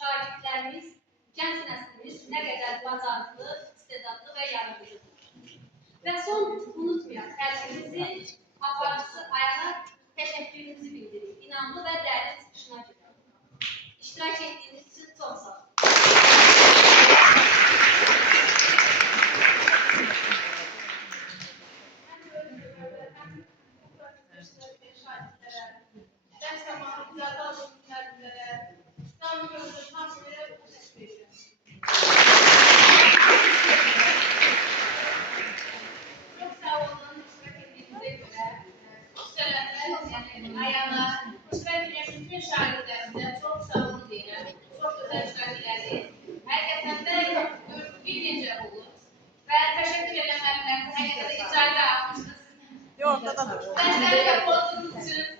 şagirdlərimiz, gənc nəslimiz nə qədər bacarıqlı, istedadlı və yaradıcıdır. Və son unutmayaq, təsirimizi aparıcısı ayana təşəkkürümüzü bildiririk. İnamlı və dərli çıxışına görə. İştirak etdiyiniz üçün çox sağ olun. Ayağına, bütün şahitlerimize çok sağ olun diyelim. Çok güzel işler Hakikaten de bir gece olur. Ve teşekkür ederim. Hakikaten icazə almışsınız. Ortada dur. Dersler yapıldığınız için